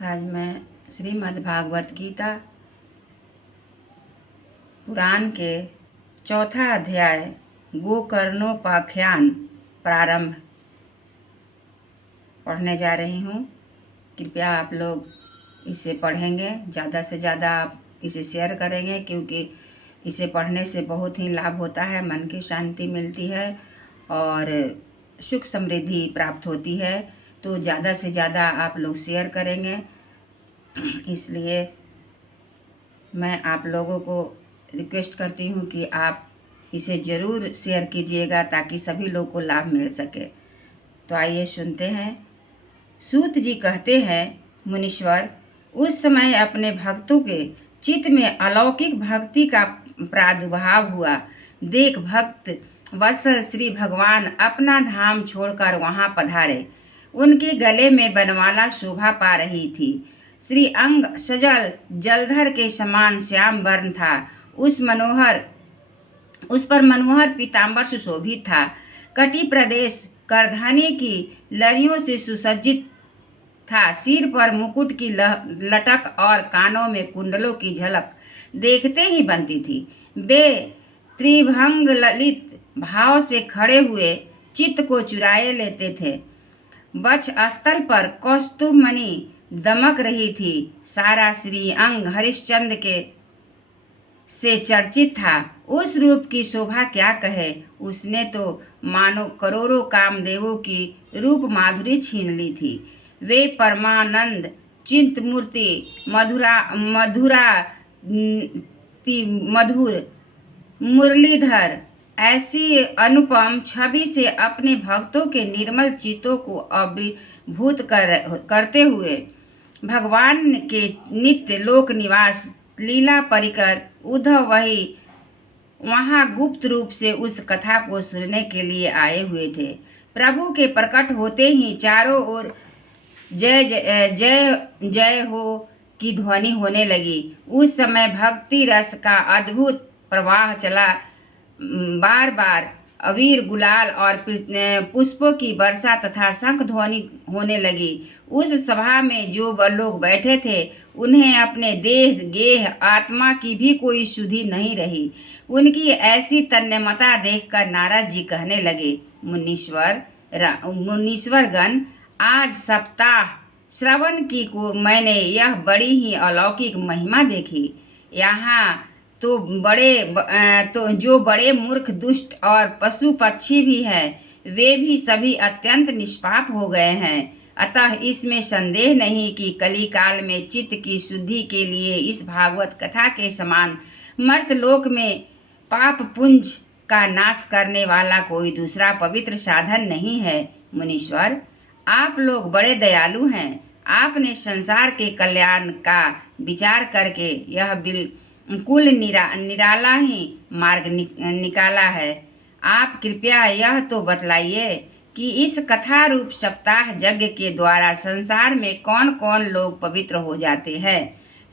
आज मैं श्रीमद् भागवत गीता पुराण के चौथा अध्याय गोकर्णोपाख्यान प्रारंभ पढ़ने जा रही हूँ। कृपया आप लोग इसे पढ़ेंगे, ज़्यादा से ज़्यादा आप इसे शेयर करेंगे, क्योंकि इसे पढ़ने से बहुत ही लाभ होता है, मन की शांति मिलती है और सुख समृद्धि प्राप्त होती है। तो ज़्यादा से ज़्यादा आप लोग शेयर करेंगे, इसलिए मैं आप लोगों को रिक्वेस्ट करती हूँ कि आप इसे ज़रूर शेयर कीजिएगा ताकि सभी लोग को लाभ मिल सके। तो आइए सुनते हैं। सूत जी कहते हैं, मुनीश्वर, उस समय अपने भक्तों के चित्त में अलौकिक भक्ति का प्रादुर्भाव हुआ। देख, भक्त वत्सल श्री भगवान अपना धाम छोड़कर वहां पधारे। उनके गले में बनमाला शोभा पा रही थी। श्री अंग सजल जलधर के समान श्याम वर्ण था। उस पर मनोहर पीताम्बर सुशोभित था। कटी प्रदेश करधानी की लड़ियों से सुसज्जित था। सिर पर मुकुट की लटक और कानों में कुंडलों की झलक देखते ही बनती थी। वे त्रिभंग ललित भाव से खड़े हुए चित्त को चुराए लेते थे। वक्ष स्थल पर कौस्तुभ मणि दमक रही थी। सारा श्री अंग हरिश्चंद्र के से चर्चित था। उस रूप की शोभा क्या कहे, उसने तो मानो करोड़ों कामदेवों की रूप माधुरी छीन ली थी। वे परमानंद चिंतमूर्ति मधुर मुरलीधर ऐसी अनुपम छवि से अपने भक्तों के निर्मल चित्तों को अभिभूत करते हुए भगवान के नित्य लोक निवास लीला परिकर उद्धव वहाँ गुप्त रूप से उस कथा को सुनने के लिए आए हुए थे। प्रभु के प्रकट होते ही चारों ओर जय जय जय जय हो की ध्वनि होने लगी। उस समय भक्ति रस का अद्भुत प्रवाह चला। बार बार अबीर गुलाल और पुष्पों की वर्षा तथा शंख ध्वनि होने लगी। उस सभा में जो लोग बैठे थे उन्हें अपने देह गेह आत्मा की भी कोई सुधि नहीं रही। उनकी ऐसी तन्मयता देखकर नारद जी कहने लगे, मुनीश्वरगण, आज सप्ताह श्रवण की को मैंने यह बड़ी ही अलौकिक महिमा देखी। यहाँ तो जो बड़े मूर्ख दुष्ट और पशु पक्षी भी हैं, वे भी सभी अत्यंत निष्पाप हो गए हैं। अतः इसमें संदेह नहीं कि कली काल में चित्त की शुद्धि के लिए इस भागवत कथा के समान मर्तलोक में पाप पुंज का नाश करने वाला कोई दूसरा पवित्र साधन नहीं है। मुनीश्वर, आप लोग बड़े दयालु हैं। आपने संसार के कल्याण का विचार करके यह बिल्कुल निराला ही मार्ग निकाला है। आप कृपया यह तो बतलाइए कि इस कथा रूप सप्ताह यज्ञ के द्वारा संसार में कौन कौन लोग पवित्र हो जाते हैं।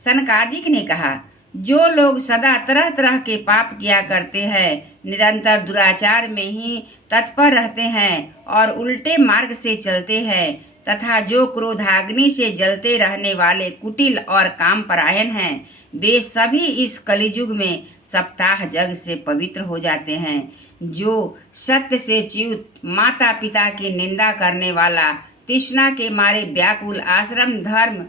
सनकादिक ने कहा, जो लोग सदा तरह तरह के पाप किया करते हैं, निरंतर दुराचार में ही तत्पर रहते हैं और उल्टे मार्ग से चलते हैं, तथा जो क्रोधाग्नि से जलते रहने वाले कुटिल और कामपरायण हैं, वे सभी इस कलियुग में सप्ताह यज्ञ से पवित्र हो जाते हैं। जो सत्य से च्युत, माता पिता की निंदा करने वाला, तृष्णा के मारे व्याकुल, आश्रम धर्म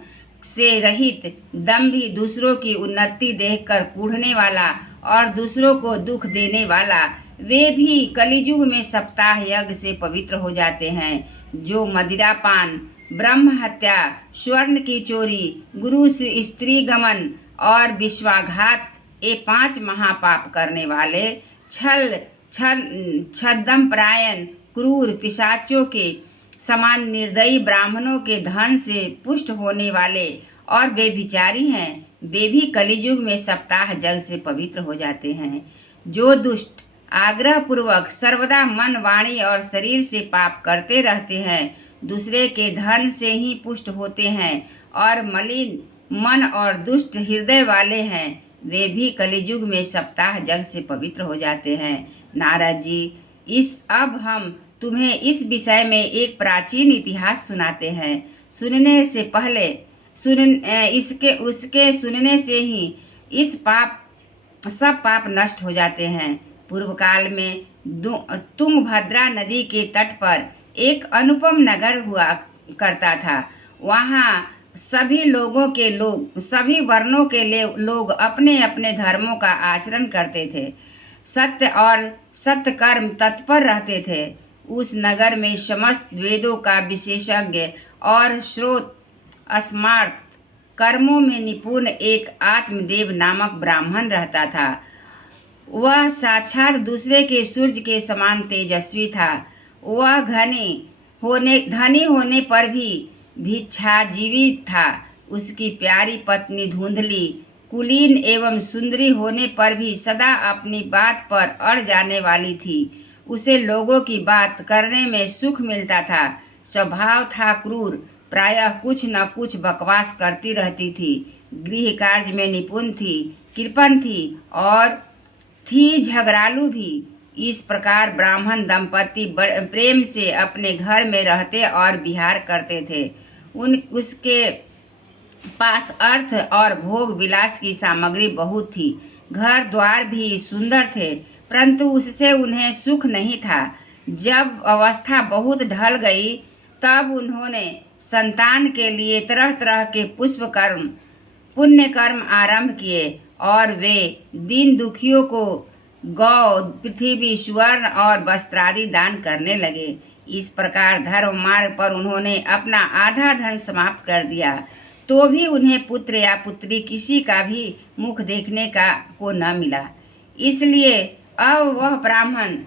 से रहित, दंभी, दूसरों की उन्नति देखकर कूढ़ने वाला और दूसरों को दुख देने वाला, वे भी कलियुग में सप्ताह यज्ञ से पवित्र हो जाते हैं। जो मदिरापान, ब्रह्म हत्या, स्वर्ण की चोरी, गुरु स्त्री गमन और विश्वाघात, ये 5 महापाप करने वाले, छद्म परायण, क्रूर, पिशाचों के समान निर्दयी, ब्राह्मणों के धन से पुष्ट होने वाले और बेविचारी हैं, वे भी कलियुग में सप्ताह यज्ञ से पवित्र हो जाते हैं। जो दुष्ट आग्रह पूर्वक सर्वदा मन, वाणी और शरीर से पाप करते रहते हैं, दूसरे के धन से ही पुष्ट होते हैं और मलिन मन और दुष्ट हृदय वाले हैं, वे भी कलियुग में सप्ताह यज्ञ से पवित्र हो जाते हैं। नारद जी, अब हम तुम्हें इस विषय में एक प्राचीन इतिहास सुनाते हैं। इसके उसके सुनने से ही इस सब पाप नष्ट हो जाते हैं। पूर्व काल में तुंगभद्रा नदी के तट पर एक अनुपम नगर हुआ करता था। वहाँ सभी वर्णों के लोग अपने अपने धर्मों का आचरण करते थे, सत्य और सत्कर्म तत्पर रहते थे। उस नगर में समस्त वेदों का विशेषज्ञ और श्रोत स्मार्त कर्मों में निपुण एक आत्मदेव नामक ब्राह्मण रहता था। वह साक्षात दूसरे के सूर्य के समान तेजस्वी था। वह धनी होने पर भी भिक्षाजीवी था। उसकी प्यारी पत्नी धुंधली, कुलीन एवं सुंदरी होने पर भी सदा अपनी बात पर अड़ जाने वाली थी। उसे लोगों की बात करने में सुख मिलता था। स्वभाव था क्रूर, प्रायः कुछ न कुछ बकवास करती रहती थी। गृह कार्य में निपुण थी, कृपण थी और थी झगड़ालू भी। इस प्रकार ब्राह्मण दंपति प्रेम से अपने घर में रहते और विहार करते थे। उसके पास अर्थ और भोग विलास की सामग्री बहुत थी। घर द्वार भी सुंदर थे, परंतु उससे उन्हें सुख नहीं था। जब अवस्था बहुत ढल गई तब उन्होंने संतान के लिए तरह तरह के पुण्य कर्म आरंभ किए और वे दीन दुखियों को गौ, पृथ्वी, स्वर्ण और वस्त्रादि दान करने लगे। इस प्रकार धर्म मार्ग पर उन्होंने अपना आधा धन समाप्त कर दिया, तो भी उन्हें पुत्र या पुत्री किसी का भी मुख देखने को न मिला। इसलिए अब वह ब्राह्मण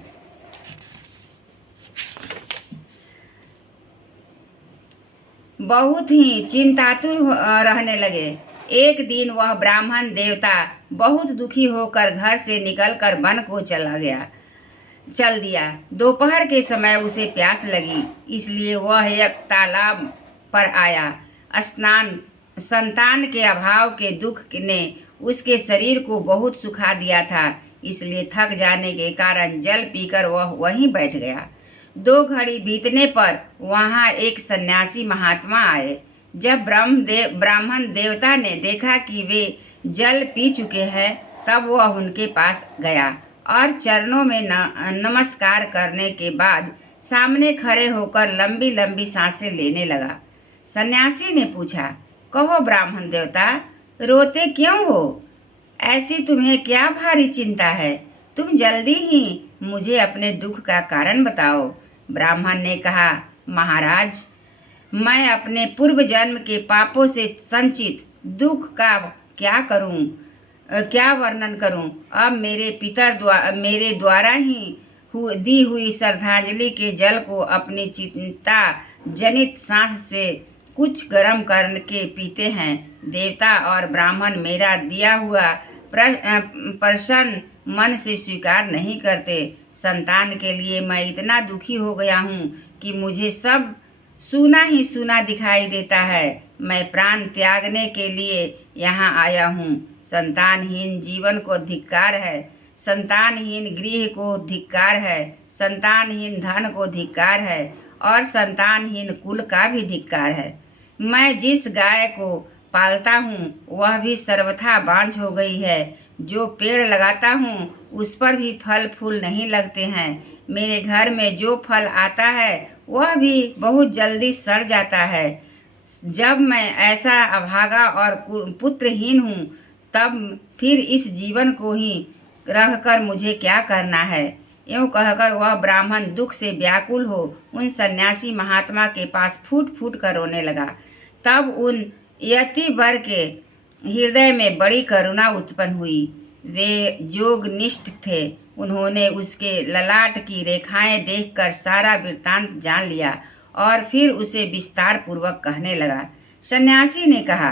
बहुत ही चिंतातुर रहने लगे। एक दिन वह ब्राह्मण देवता बहुत दुखी होकर घर से निकलकर वन को चल दिया। दोपहर के समय उसे प्यास लगी, इसलिए वह एक तालाब पर आया। संतान के अभाव के दुख ने उसके शरीर को बहुत सुखा दिया था, इसलिए थक जाने के कारण जल पीकर वह वहीं बैठ गया। 2 घड़ी बीतने पर वहाँ एक सन्यासी महात्मा आए। जब ब्राह्मण देवता ने देखा कि वे जल पी चुके हैं, तब वह उनके पास गया और चरणों में नमस्कार करने के बाद सामने खड़े होकर लंबी लंबी सांसें लेने लगा। सन्यासी ने पूछा, कहो ब्राह्मण देवता, रोते क्यों हो? ऐसी तुम्हें क्या भारी चिंता है? तुम जल्दी ही मुझे अपने दुख का कारण बताओ। ब्राह्मण ने कहा, महाराज, मैं अपने पूर्व जन्म के पापों से संचित दुख का क्या वर्णन करूं? अब मेरे द्वारा ही दी हुई श्रद्धांजलि के जल को अपनी चिंता जनित सांस से कुछ गर्म करके पीते हैं। देवता और ब्राह्मण मेरा दिया हुआ प्रसन्न मन से स्वीकार नहीं करते। संतान के लिए मैं इतना दुखी हो गया हूँ कि मुझे सब सूना ही सूना दिखाई देता है। मैं प्राण त्यागने के लिए यहाँ आया हूँ। संतानहीन जीवन को धिक्कार है, संतानहीन गृह को धिक्कार है, संतानहीन धन को धिक्कार है और संतानहीन कुल का भी धिक्कार है। मैं जिस गाय को पालता हूँ वह भी सर्वथा बांझ हो गई है। जो पेड़ लगाता हूँ उस पर भी फल फूल नहीं लगते हैं। मेरे घर में जो फल आता है वह भी बहुत जल्दी सड़ जाता है। जब मैं ऐसा अभागा और पुत्रहीन हूँ, तब फिर इस जीवन को ही रहकर मुझे क्या करना है? यूँ कहकर वह ब्राह्मण दुख से व्याकुल हो उन सन्यासी महात्मा के पास फूट फूट कर रोने लगा। तब उन यतिवर के हृदय में बड़ी करुणा उत्पन्न हुई। वे योगनिष्ठ थे। उन्होंने उसके ललाट की रेखाएं देखकर सारा वृत्तांत जान लिया और फिर उसे विस्तार पूर्वक कहने लगा। सन्यासी ने कहा,